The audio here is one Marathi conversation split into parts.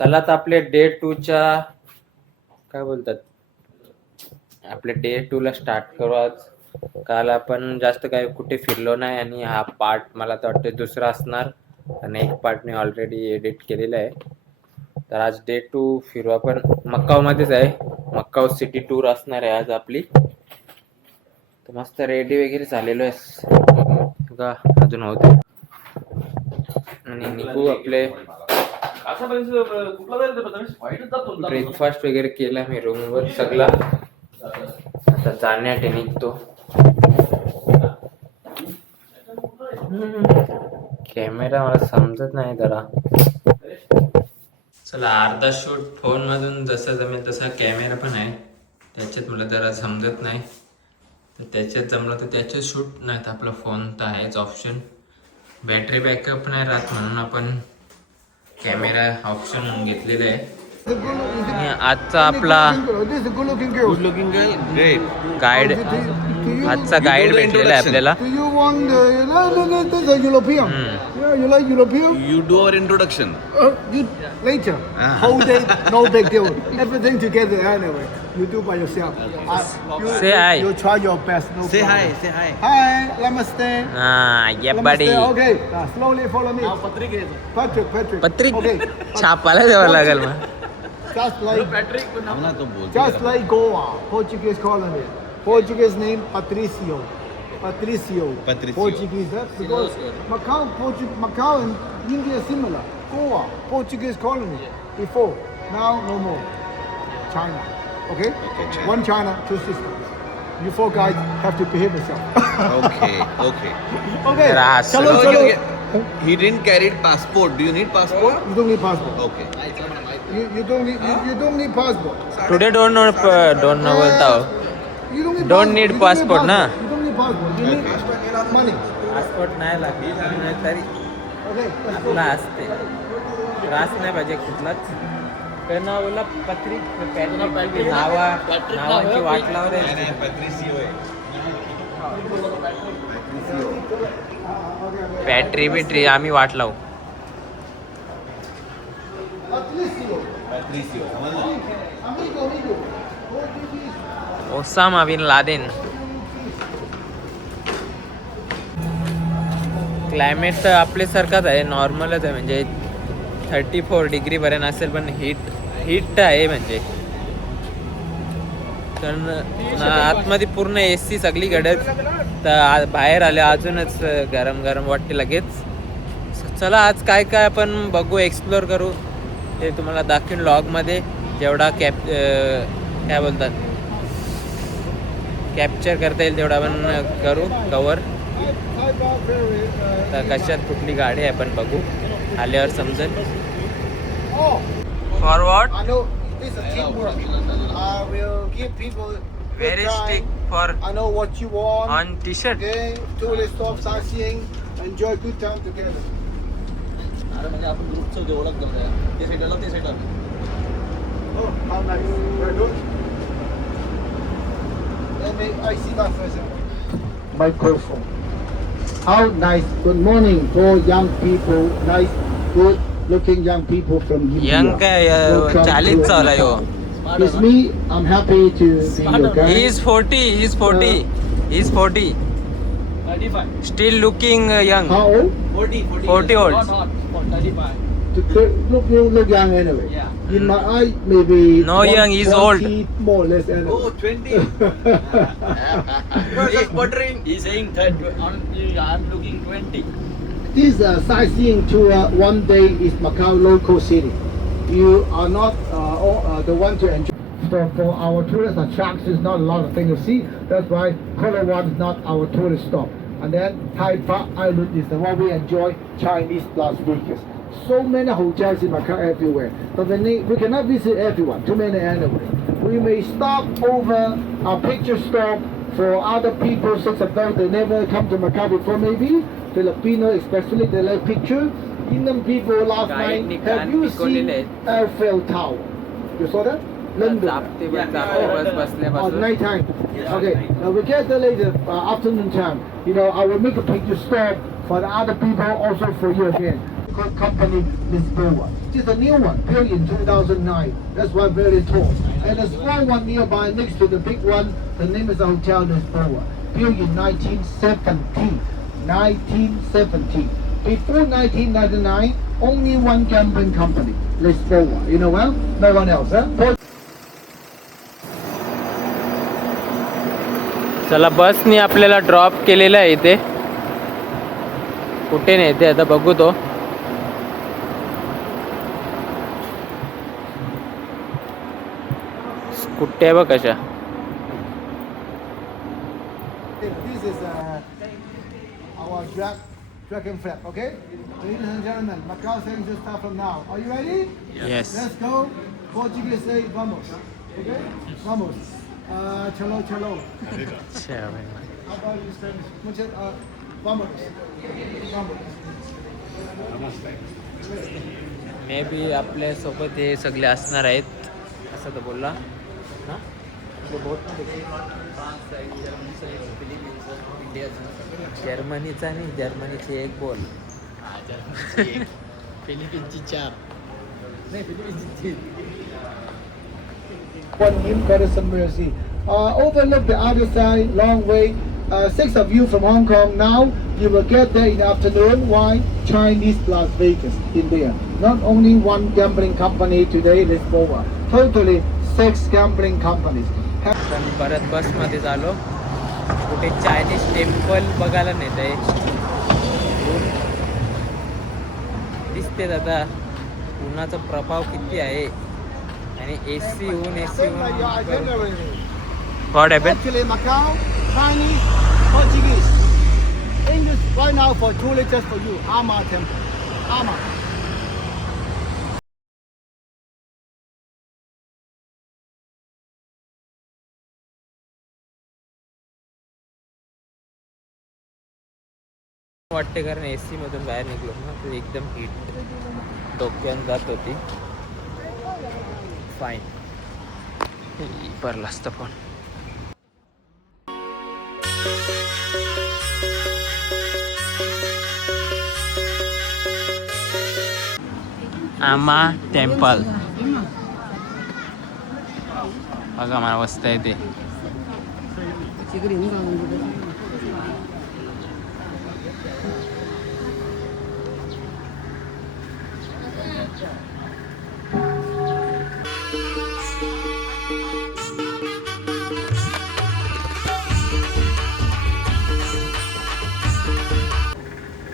चला तर आपले डे 2च्या काय बोलतात, आपले डे 2ला स्टार्ट करू आज. काल आपण जास्त काय कुठे फिरलो नाही आणि हा पार्ट मला तर वाटते दुसरा असणार आणि एक पार्ट मी ऑलरेडी एडिट केलेला आहे. तर आज डे 2 फिरू आपण. मक्कावमध्येच आहे, मक्काव सिटी टूर असणार आहे आज आपली. तर मस्त रेडी वगैरे झालेलो आहे का अजून होते आणि निघू आपले. ब्रेकफास्ट वगैरे केला मी रूमवर सगळा. आता जाण्यासाठी निघतो. कॅमेरा मला समजत नाही जरा. चला अर्धा शूट फोन मधून जसं जमेल तसा कॅमेरा पण आहे त्याच्यात, मला जरा समजत नाही तर त्याच्यात जमलं तर त्याच्यात शूट, नाही तर आपला फोन तर आहेच ऑप्शन. बॅटरी बॅकअप नाही राहत म्हणून आपण कॅमेरा ऑप्शन घेतलेला आहे. आणि आजचा आपला गाईड, आजचा गाईड भेटलेला आहे आपल्याला. You do our introduction. Later. Whole day, no big deal. Everything together anyway. You do by yourself. Say hi. You try your best. No Say hi, problem. say hi. Hi, namaste. yeah buddy. Namaste. Okay, slowly follow me. Patrick. पत्रिक Okay. छापायला जावं लागेल मग. Just like हम ना तो बोलते just like Goa, Portuguese colony. Portuguese name Patricio. Patricio. Portuguese, because Macau and India is similar. Goa, Portuguese colony before. Now no more. China. Okay? China. One China, two systems. You four guys have to behave yourself. Okay, okay. Okay. Ras. Chalo, No, chalo. he didn't carry passport. Do you need passport? You don't need passport. Okay. You don't need passport. Today don't know बोलता हो. You don't need Don't need passport, na? You don't need passport. You need money. Passport नाही लागत तरी Okay. आपला असते. त्रास नाही पाहिजे कुठलाच. त्यांना बोला पत्रिक नावाची वाट लावले. बॅटरी आम्ही वाट लावू. Osama bin Laden. क्लायमेट तर आपल्यासारखाच आहे, नॉर्मलच आहे, म्हणजे 34 डिग्री पर्यंत असेल, पण हीट आहे म्हणजे. कारण आतमध्ये पूर्ण AC सगळी घडत, तर बाहेर आले अजूनच गरम गरम वाटते लगेच. चला आज काय काय आपण बघू, एक्सप्लोर करू, ते तुम्हाला दाखवीन लॉगमध्ये. जेवढा काय बोलतात कॅप्चर करता येईल तेवढा आपण करू कवर. तर कशात कुठली गाडी आहे आपण बघू, आल्यावर समजेल. Forward I know this is teamwork. I will give people Very good time. strict for I know what you want. on t-shirt. Okay, tourist stop, sightseeing, enjoy good time together. Oh, how nice. Very good. Let me, I see that first. Microphone. How nice. Good morning for young people. Nice, good looking young people from India. Young काय Welcome 40 to चालू आहे हो. Macau. It's me. I'm happy to see you guys. He is 40. He is 40. 35. Still looking young. How old? 40 old. Not 35. Look young anyway. Yeah. In my eye, maybe. No young, he's old. 20 more or less anyway. Oh, 20. He's buttering. He's saying that I'm looking 20. This sightseeing tour one day is Macau local city. You are not the one to enjoy. So for our tourist attractions, not a lot of things to see. That's why Colorado is not our tourist stop. And then Tai Park Island is the one we enjoy, Chinese Las Vegas. So many hotels in Macau everywhere. But we cannot visit everyone, too many anyway. We may stop over a picture stop for other people, such as those they never come to Macau before maybe. Filipino especially, they like picture. Indian people last Guide night, ni have kan you पिकवलेले seen आहेत. Eiffel Tower? You saw that? London. Bus बसल्यापासून. Night time. Okay. Now we get there later, afternoon time. You know, I will make a picture stop for the other people, also for you again. Chemical Company Lisboa. It's a new one, built in 2009. That's why very tall. And the small one nearby, next to the big one, the name is Hotel Lisboa. Built in 1970. 1970. Before 1999, only one gambling company, Lisboa. You know well? No one else, huh? चला बसनी आपल्याला ड्रॉप केलेलं आहे इथे. कुठे नाही ते आता बघू तो. स्कूट्या बघ कशा. This is our dragon flap, okay? Ladies and gentlemen, Macau saying to start from now. Are you ready? Yes. Let's go. Portuguese say vamos. Okay? Vamos. Chalo, chalo. How about you Spanish? Vamos. Vamos. May be आपल्यासोबत हे सगळे असणार आहेत असं तर बोलला. हां जर्मनीचा नाही, जर्मनीची एक बोल. फिलिपिन्सची 4 नाही फिलिपिन्सची 3. One name Patterson Mercy. Overlook the other side, long way. 6 of you from Hong Kong now. You will get there in the afternoon. Why? Chinese Las Vegas in there. Not only one gambling company today, Lisboa. Totally 6 gambling companies. पण परत बसमध्ये झालो. कुठे चायनीज टेम्पल बघायला नेत आहे. दिसते दादा उन्हाचा प्रभाव किती आहे आणि एसी ऊन What happened? Actually, Macau, Chinese, Portuguese, English. Right now for 2 liters for you. Ama Temple. Ama. वाटते कारण एसी मधून बाहेर निघलो ना तर एकदम हीट डोक्यात जात होती. फाईन भरला असतं पण. आमा टेम्पल बघा मला मस्त आहे ते.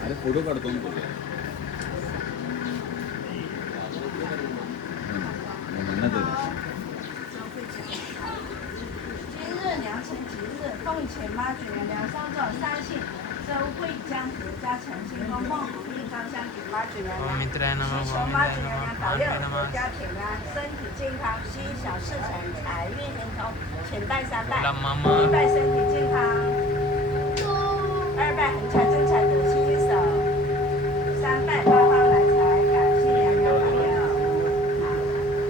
अरे फोटो काढतो ना तुझे. म्हणणं तरी 今日良辰吉日，奉前妈举人梁上座三姓周惠江福家诚心宫孟福利芳香举妈举人梁，祈求妈举人梁保佑阖家平安，身体健康，心想事成，财运亨通，钱袋3袋，1拜身体健康，2拜横财正财得心应手，3拜八方来财，感谢良良保佑。好，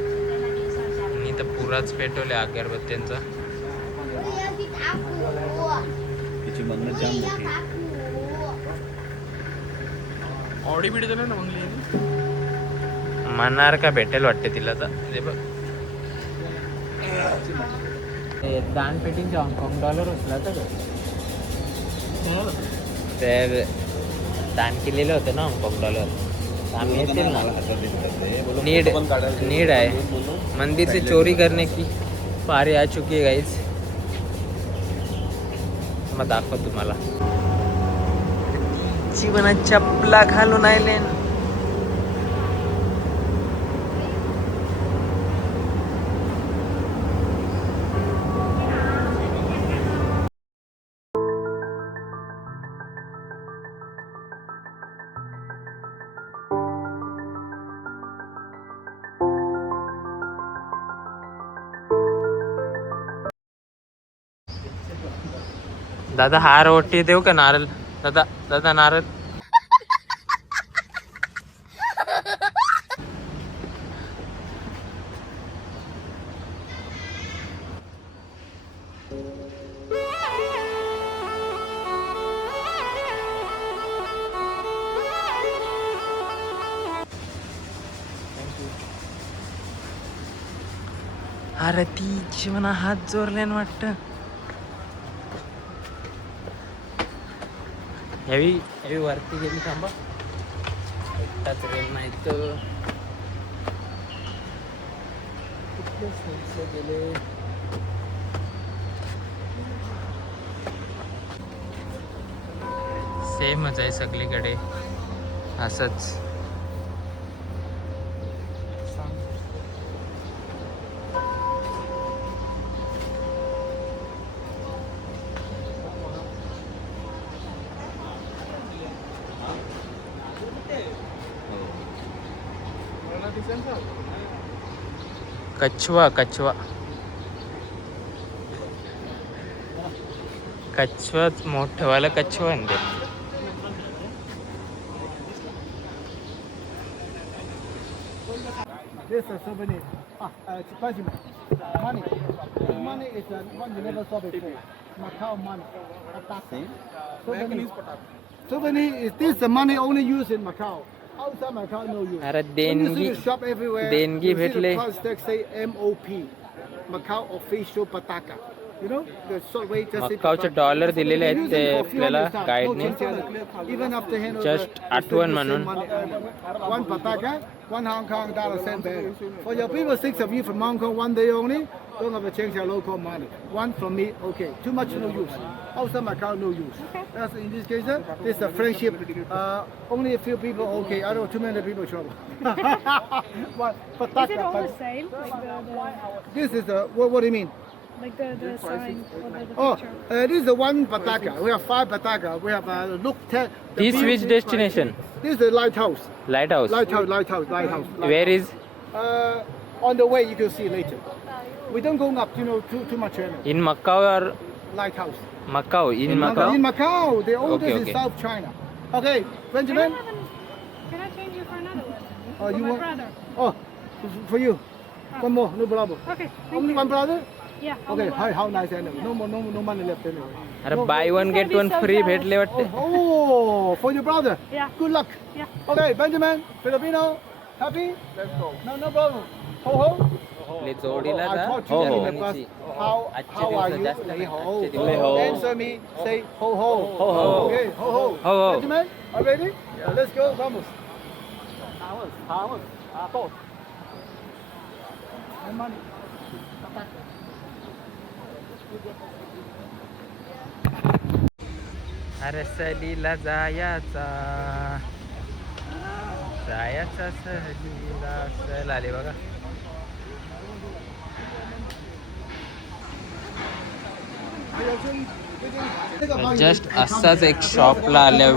请在那边上香。 मी तर पुराच पेटवल्या अगरबत्त्यांचा. तिची म्हणणं जाम मोठी आहे. ऑडी बीड झालं ना मग मनार का भेटेल वाटते तिला तर. ते बघ दानपेटींचे हाँगकाँग डॉलर उचला तर तर दान केलेलं होतं ना हाँगकाँग डॉलर. आम्ही येतील ना. नीड आहे. मंदिर से चोरी करने की पारी आ चुकी है गाइस. मग दाखव तुम्हाला. जीवनात चपला घालून आले. दादा हार ओटी देऊ का नारळ. दादा दादा नारळ. अरे ती म्हणा हात जोरले ना वाटतं. यावी वरती गेली थांबा. एकटाच रेल नाही तर कुठले साईडचे गेले. सेमच आहे सगळीकडे असंच. कछवा कछवा कछवा मोठवाला कछवा आहे ते. This is a souvenir. Benjamin. Money. This money is one you never saw before. Macau money. Pataka. Souvenir. Souvenir is this the money only used in Macau. Outside Macau no use. अरे When you see देणगी the shop everywhere, देणगी you see भेटले. the price tag say MOP. Macau official Pataka. You know the short way just say मक्कावचे Pataka. Dollar दिलेले They आहेत use ते it for few आपल्याला hundred times. गाईडने. No change. Even after handover, Just it's still आठवण the same म्हणून. money. One Pataka, one Hong Kong dollar, same value. For your people, 6 of you from Hong Kong, one day only, don't have to change your local money. One from me, okay. Too much, no use. Outside Macau, no use. That's in this case, this is a friendship. Only a few people, okay. I don't know, too many people trouble. What? Pataka. Is it all the same? Like This is the, what do you mean? the sign or the Oh, picture? this is the one Pataka. We have 5 Pataka. We have look. This which destination? This is the lighthouse. Light house. Lighthouse. Where is? On the way, you can see later. We don't go up, too much early. In Macau और Lighthouse. Macau in Macau. In Macau, the oldest Okay, is okay. South China. Okay, Can I, Benjamin. can I change you for another one? Oh, For you my want? brother. Oh, for you. One more, no problem. Okay. Thank Only you. one brother? Yeah. Okay, how nice anyway. No money left anyway. अरे by one get one free भेटले वाटते. Oh, for your brother. Yeah. Good luck. Yeah. Okay, Benjamin, Filipino, happy? Let's go. No problem. Ho ho. आपली जोडीला I जा. taught हो you हो. in the past आजचे how are दिवस you? जास्त Say नाही. ho. आजचे दिवस. Answer me. Say ho ho. Ho, ho. Okay, ho ho. Ho, ho. Benjamin, are you ready? Yeah. Let's go. Vamos. Vamos. Todos. And money. अरे सहलीला जायचा सहलीला. सहल आले बघा. जस्ट असाच एक शॉपला आल्या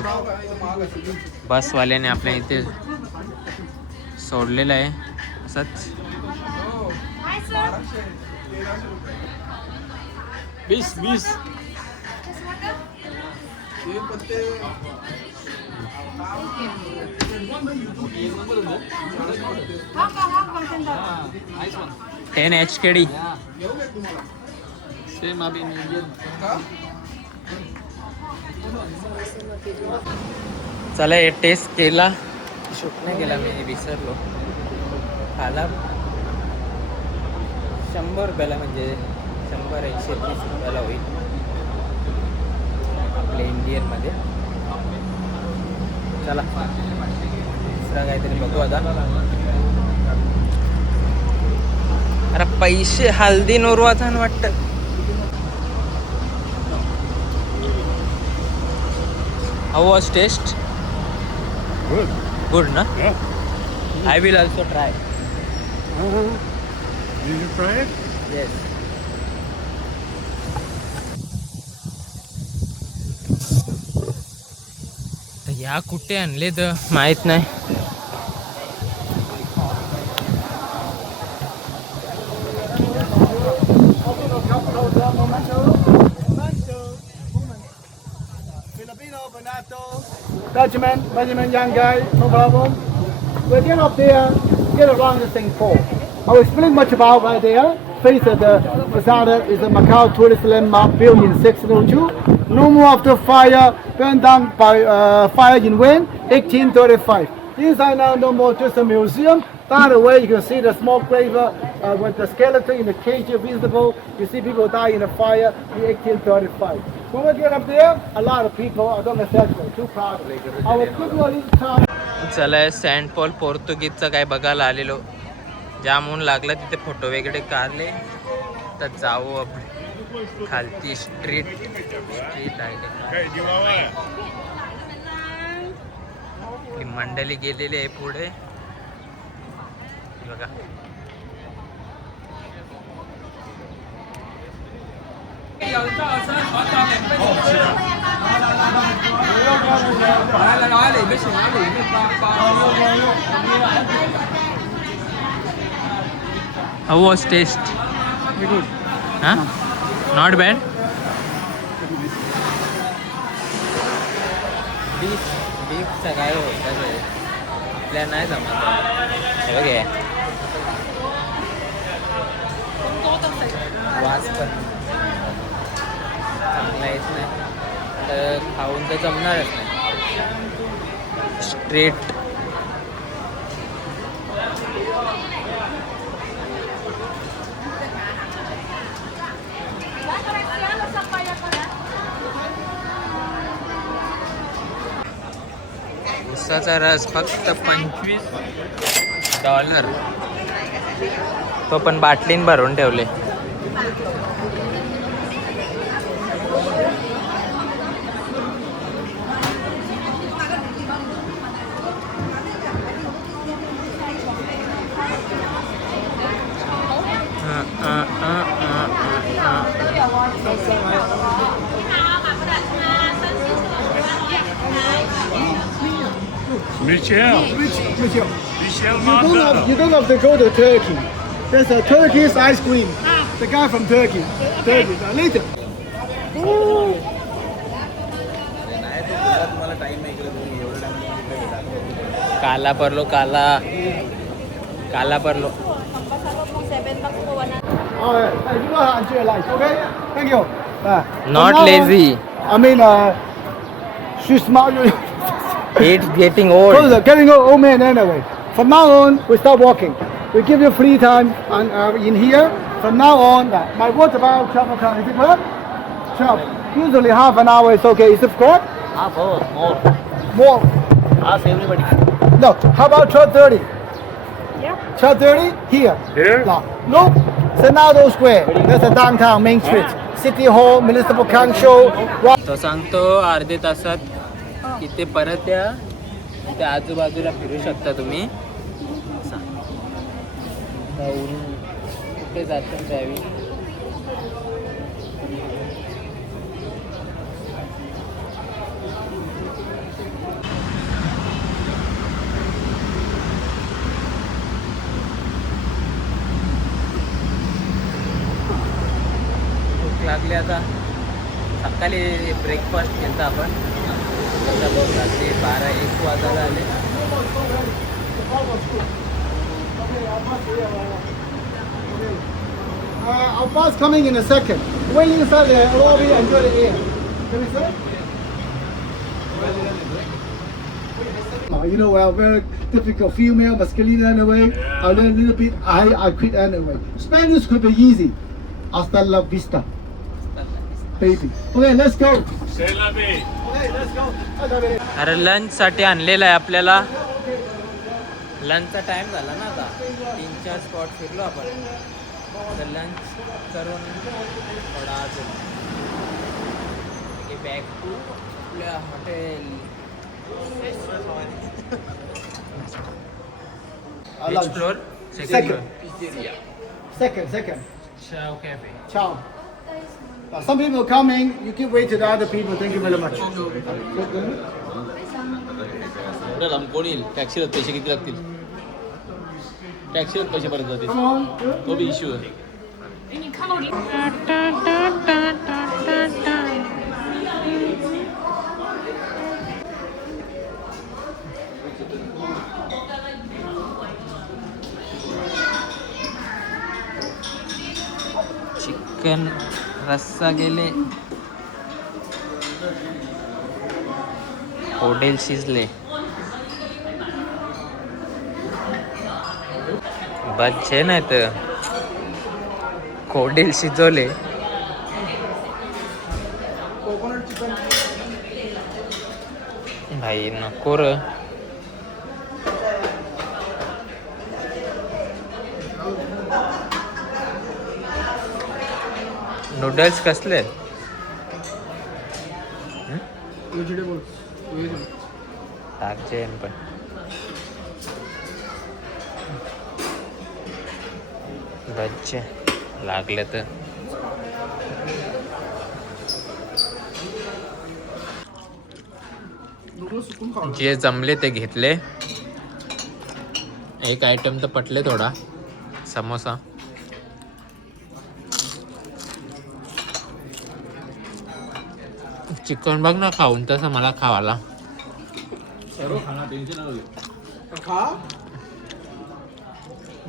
बसवाल्याने आपल्या इथे सोडलेलं आहे असंच. 20. Hong Kong 现在 10 HKD. Same abi in Indian. चला हे टेस्ट केला. शूट नाही केला मी, विसरलो. खाला 100 रुपयाला, म्हणजे 100-130 रुपयाला होईल आपल्या इंडियनमध्ये. चला दुसरा काहीतरी बघू आता. अरे पैसे हल्दी नोरवाचा वाटतं. How was taste? Good, na? Yeah. I will also try. Did you try it? Yes. तर या कुठे आणले तर माहित नाही. Benjamin, young guy, no problem. We'll get up there, get around this thing for. I will explain much about right there. Face of the facade is a Macau tourist landmark built in 1602. No more after fire, burned down by fire in Wen, 1835. Inside now no more, just a museum. Down the way you can see the small grave With the skeleton in the cage visible, you see people die in the fire in 1835. When we get up there, a lot of people are going to celebrate. Too proud. Our people in town. चला सेंट पॉल पोर्तुगीजचं काय बघायला आलेलो. जाम ऊन लागलं तिथे फोटो वगैरे काढले. तर जाऊ आपण खालती स्ट्रीट आहे. ही मंडळी गेलेली आहे पुढे बघा. How was taste? Huh? Not bad. बीफचा काय होतं रे आपल्या नाही जमत. हे बघ वास पण चांगला येत नाही तर खाऊन तर जमणारच नाही. स्ट्रेट उसाचा रस फक्त $25. तो पण बाटलीन भरून ठेवले. Michelle. You don't have to go to Turkey. There's a Turkish ice cream. The guy from Turkey. Later. तुम्हाला टाइम नाही केलं तुम्ही एवढं टाइम काला परलो काला परलो. Alright, you know how to enjoy life, okay? Thank you. Not lazy. I mean, she's smart. It's getting old. Getting old man anyway. From now on, we start walking. We give you free time in here. From now on, my word about travel time. Is it good? Travel. Usually half an hour is okay. Is it good? Half hour, more. More. Ask everybody. No. How about 12:30? Yeah. 12:30 here. Here? No. Senado Square. That's the downtown main street. City Hall, Municipal Council. तो सांगतो अर्धे तासात इथे परत या. इथे आजूबाजूला फिरू शकता तुम्ही. जाऊन कुठे जातात द्यावी. भूक लागली आता. सकाळी ब्रेकफास्ट केला आपण. आता बघ रात्री 12-1 वाजायला आले. Our bus coming in a second. Wait inside the lobby and enjoy the air. Can we say? You know, I'm very typical female, masculine anyway. I learn a little bit. I quit anyway. Spanish could be easy. Hasta la vista, baby. Okay, let's go. Okay, let's go. अरे लंच साठी आणलेलं आहे आपल्याला. लंचचा टाइम झाला ना आता. 3-4 स्पॉट फिरलो आपण. तर लंच करून थोडा अजून बॅक टू आपल्या hotel. Lunch. Floor Second. Second. चाव cafe. Ciao. Some people coming. You give way to the other people. Thank you very much. एवढं लांब कोण येईल? टॅक्सीला पैसे किती लागतील? टॅक्सीला पैसे परत जातील. Come on. तो बी इश्यू आहे. चिकन रस्सा गेले. हॉटेल शिजले. बस छे नाही तर कोडील शिजवले. कोकोनट चिकन भाई नको र. नूडल्स कसले व्हेजिटेबल्स टाकचे पण. बच्चे लागले तर नूडल्स सुकून खाऊ. जे जमले ते घेतले. एक आयटम तर पटले थोडा, समोसा. चिकन बघ ना खाऊन, तसं मला खावाला. सर्व खाना टेन्शन नको खा.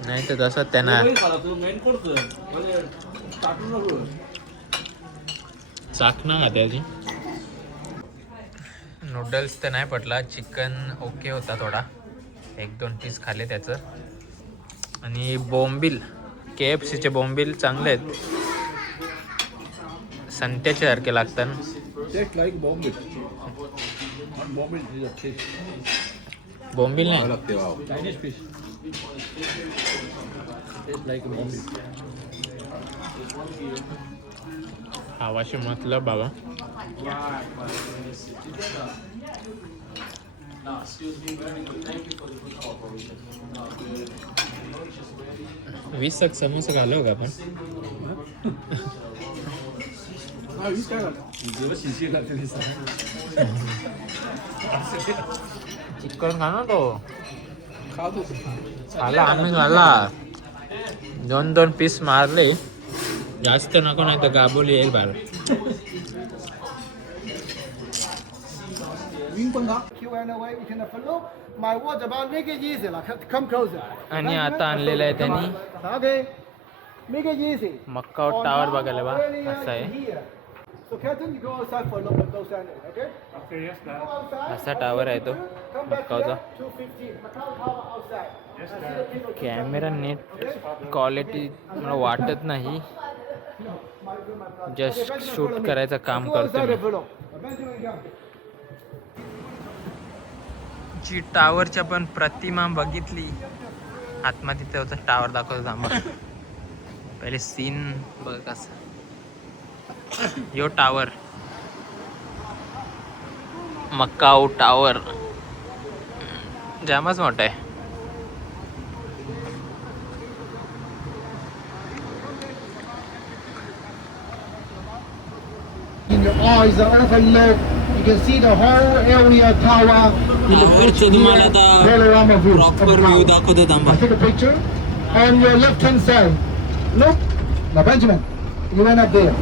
नाही तर तसं त्यांना मेन कोर्स म्हणजे टाकून नको. चाकणा का त्याची. नूडल्स तर नाही पटला. चिकन ओके होता थोडा, 1-2 पीस खाल्ले त्याचं. आणि बोंबील, KFCचे बोंबील चांगले आहेत, संत्याचे सारखे लागतात. Taste like Bombay. बॉम्बे बोंबील नाही, लागते wow. Chinese fish. Taste like Bombay. आवाशी मतलब बाबा. वीस समोसा घालव का आपण. हा वीस काय झालं. जरा शिशी लागते चिकन खा ना तो. खातो. खाला आम्ही खाला, 2-2 पीस मारले. जास्त नको, नाही तर गाबोली येईल बाहेर. विंग पण खा. Q&A, we can have a look. My words about make it easy, like come closer. आणि आता आणलेलं आहे त्यांनी Okay, make it easy. Macau tower बघायला बा. असं आहे, Here. So Captain, you go outside for a look at those animals, okay? Okay, yes, sir. Go outside. असा टावर आहे तो Come back मक्कावचा. here, 215. Macau Tower outside. Yes, sir. Camera नीट क्वालिटी मला वाटत नाही, जस्ट शूट करायचं काम Go outside करतो and follow. Benjamin, go. जी टावरच्या पण प्रतिमा बघितली. आतमध्ये त्याचा टावर दाखवतो थांबा. पहिले सीन बघ कसं. यो टावर, मक्काव टावर, जामच मोठा आहे. In your eyes are overlook. You can see the whole area tower. तुम्हाला आता Panorama view. of proper view Macau. दाखवतो थांबा. Take a picture. On your left hand side. Look. Now Benjamin, you went up there.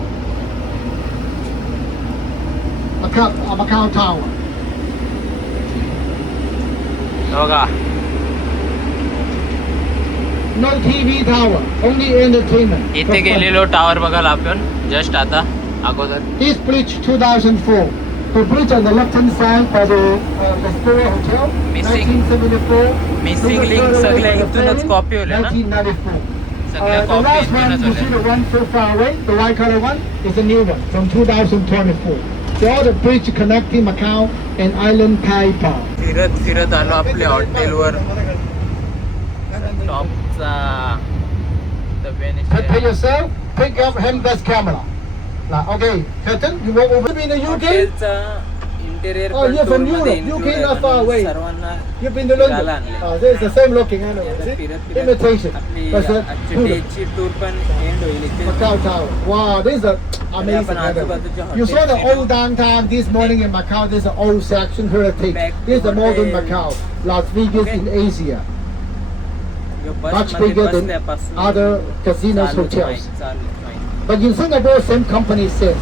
Macau Tower. बघा, No TV tower. Only entertainment. इथे गेलेलो टावर बघायला आपण जस्ट आता अगोदर. This bridge 2004. The bridge on the left hand side by the Astoria Hotel. Missing- 1974. missing Number link third सगळे away इथूनच ferry, copy होले ना? 1994. सगळ्या The कॉपी last one, इथूनच you see होत्या. the one so far away, the white color one, is a new one from 2024. So all the bridge connecting Macau and Island Taipa. फिरत फिरत आलो आपल्या हॉटेलवर. टॉपचा Head to yourself, pick up him best camera. Now, okay, Captain, you want to be in the UK? हॉटेलचा interior Oh, you're from Europe. UK not far away. सर्वांना You've been to London. फिरायला आणले. This is the same looking, I know. See? फिरत फिरत Imitation. आपली That's आजची it. डेची टूर पण एंड होईल इथे. Macau Tower. Wow, this is amazing. आपण आजूबाजूच्या You saw the hotel old downtown this morning in Macau. This is an old section heritage. Back This is the modern hotel. Macau. Las Vegas in Asia. Bus Much मध्ये bigger than बसल्यापासून other casinos, चालूच hotels. माहिती, चालूच माहिती. But in Singapore, same company says.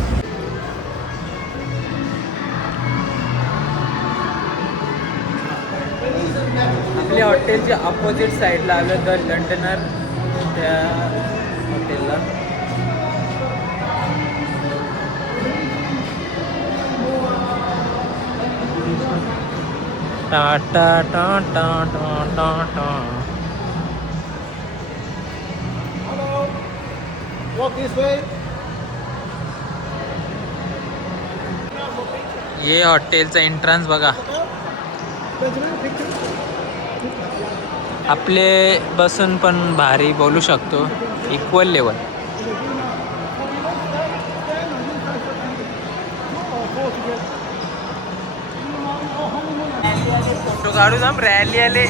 आपल्या हॉटेलच्या अपोजिट साईडला आलं द लंडनर त्या हॉटेलला. टाटा टाटा टाटा टा. Walk this way. हे हॉटेलचा एंट्रन्स बघा. आपले बसून पण भारी बोलू शकतो, इक्वल लेवल. फोटो काढू जाम रॅली आले.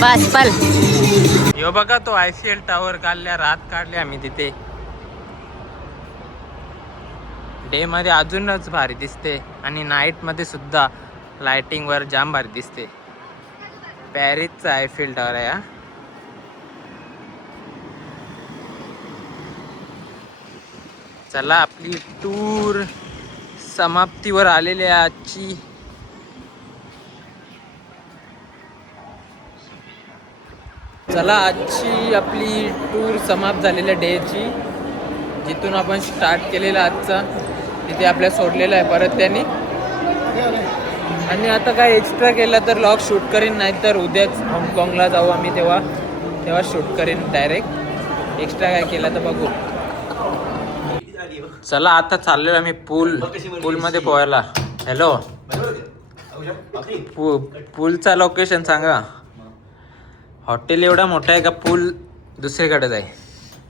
बस पल यो बघा तो ICL टावर काढल्या, रात काढल्या आम्ही तिथे. डे मध्ये अजूनच भारी दिसते आणि नाईट मध्ये सुद्धा लाइटिंग वर जाम भारी दिसते. पॅरिसचा ICL टावर आहे हा. चला आपली टूर समाप्तीवर आलेली आहे आजची. चला आजची आपली टूर समाप्त झालेल्या डेची, जिथून आपण स्टार्ट केलेला आजचा तिथे आपल्या सोडलेला आहे परत त्यांनी. आणि आता काय एक्स्ट्रा केला तर लॉग शूट करीन, नाही तर उद्याच हाँगकाँगला जाऊ आम्ही, तेव्हा शूट करीन डायरेक्ट. एक्स्ट्रा काय केला तर बघू. चला आता चाललेलो आम्ही पूलमध्ये पोहायला. हॅलो, पूलचा लोकेशन सांगा. हॉटेल एवढा मोठा आहे का पूल दुसरीकडेच आहे.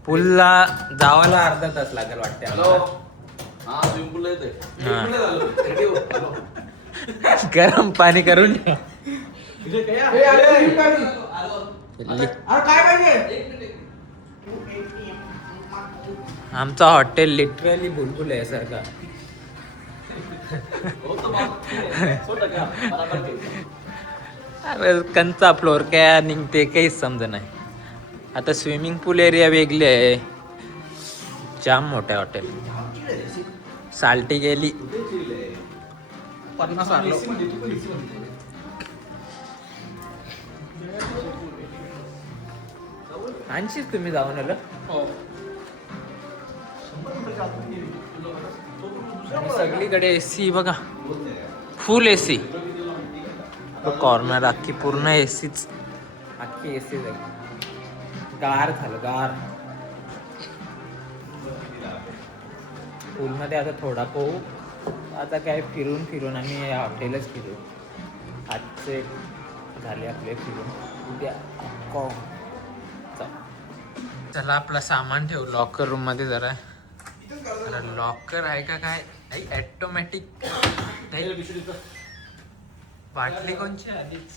पूलला जावायला अर्धा तास लागेल वाटते. गरम पाणी करून आमचा हॉटेल लिटरली बुलबुल आहे सारखा. कंचा फ्लोर काय निघते काहीच समज नाही. आता स्विमिंग पूल एरिया वेगळी आहे, जाम मोठं आहे हॉटेल. साल्टी गेली 50 आलो. आणशीच तुम्ही जाऊन आलं. आणि सगळीकडे AC बघा, फुल AC. कॉर्नर अख्खी पूर्ण ACच, अख्खी AC झाली. गार झालं गार. पूलमध्ये आता थोडा पोहू. आता काय फिरून आम्ही हॉटेलच फिरू. आजचे झाले आपले फिरून, उद्या चला आपलं सामान ठेवू लॉकर रूम मध्ये. जरा लॉकर आहे का काय ऑटोमॅटिक. बाटली कोणची आधीच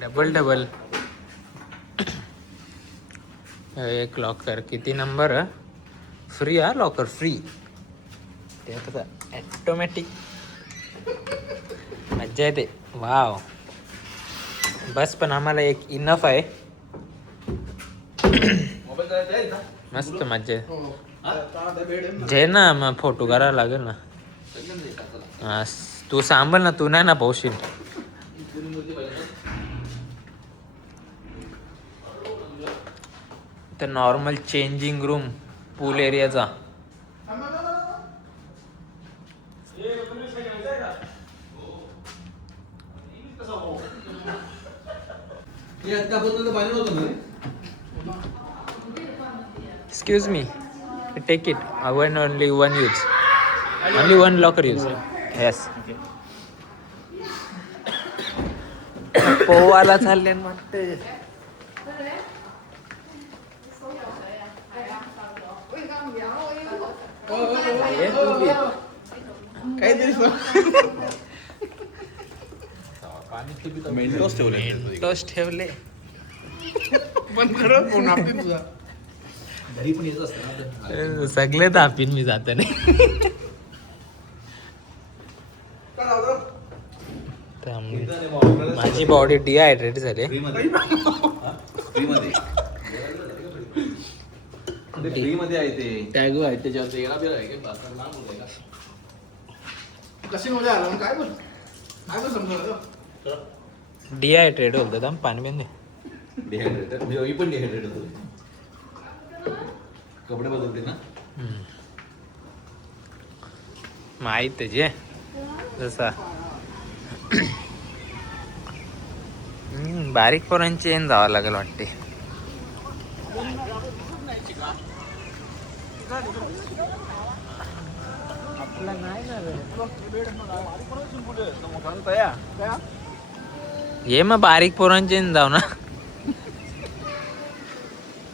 डबल. एक लॉकर किती नंबर फ्री हा. लॉकर फ्री ते आता ऑटोमॅटिक. मज्जा येते. वाव बस, पण आम्हाला एक इनफ आहे. मस्त मज्जा जे ना. मग फोटो करायला लागेल ना. हा तू सांभाळ ना, तू नाही ना पोहशील. तर normal changing room pool एरियाचा. Excuse me, take it. Only one use. Only one locker use. Yes. पोवाला चालले म्हणते. मेंटोस ठेवले. बंद कर फोन आपली तुझा. सगळे दापीन मी जाते नाही. माझी बॉडी डिहायड्रेट झाली. टॅग आहे त्याच्यावर. कशी मध्ये आला काय बोल. काय तो समजलं डिहायड्रेट होतं थांब पाणी पिऊन दे. डिहायड्रेटेड मी पण डिहायड्रेटेड होतो. कपडे बदलते ना. माहीत त्याचे जसा बारीक पोरांची येऊन जावं लागेल वाटते. आपला नाही ना रे. ये मग बारीक पोरांची येऊन जाऊ ना.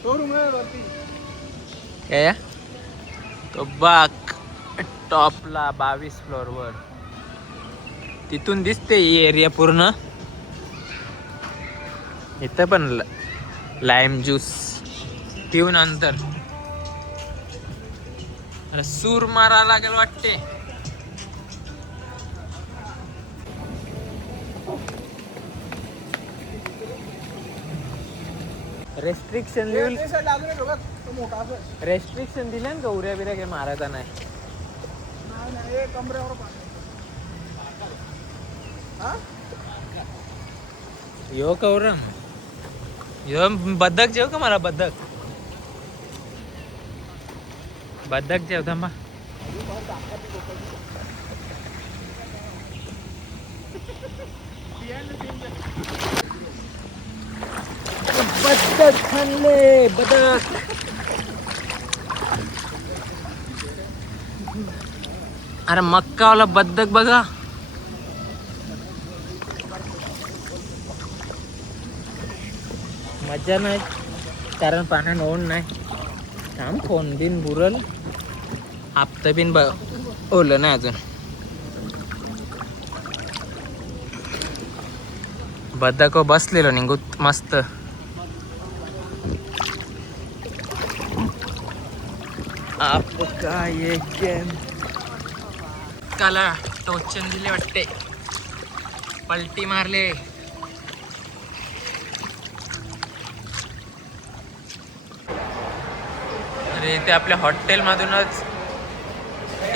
शोरूम आहे वरती. काय तो बाग टॉपला 22 फ्लोअर वर तिथून दिसते ही एरिया पूर्ण. इथं पण लाईम ज्यूस पिऊन नंतर सूर मारा लागेल वाटते. रेस्ट्रिक्शन ते side ला अजून एक बघा, तो मोठा असं. रेस्ट्रिक्शन दिले ना गौऱ्या बिऱ्या काही मारायचा नाही. नाही, नाही, हे कमरेवर पाणी. हा? यो कौरम यो बदक जेव का मला बदक जेव थांबा. बदक खाल्ले बदक. अरे मक्कावाला बदक बघा. मजा नाही कारण पाण्यात ओढ नाही. थांब फोन बिन बुरल हप्ता बिन ओलं नाही अजून. बदक बसलेलो निघूत मस्त. आपका ये गेम काला टोचन दिले वाटते. पलटी मारले. अरे ते आपल्या हॉटेलमधूनच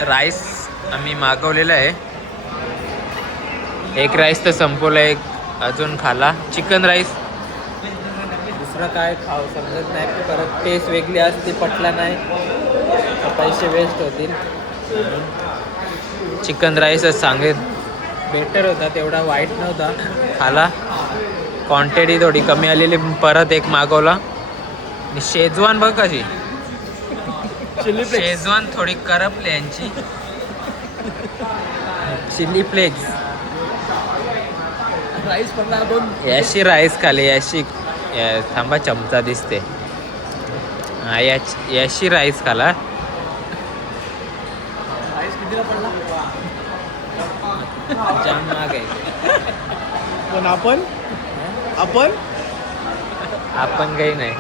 राईस आम्ही मागवलेला आहे. एक राईस तर संपवला, एक अजून खाला. चिकन राईस दुसरं काय खाऊ समजत नाही. परत टेस्ट वेगळी असते, पटला नाही पैसे वेस्ट होतील. चिकन राईसच सांगेल बेटर होता, तेवढा वाईट नव्हता. खाला, क्वांटिटी थोडी कमी आलेली. परत एक मागवला. आणि शेजवान बघ कशी, शेजवान थोडी करपली यांची. चिली फ्लेक्स राईस पडणार दोन. याशी राईस खाली. याशी थांबा चमचा दिसते. हा याशी राईस खाला. राईस कितीला पडला? जाम महाग आहे. पण आपण आपण काही नाही.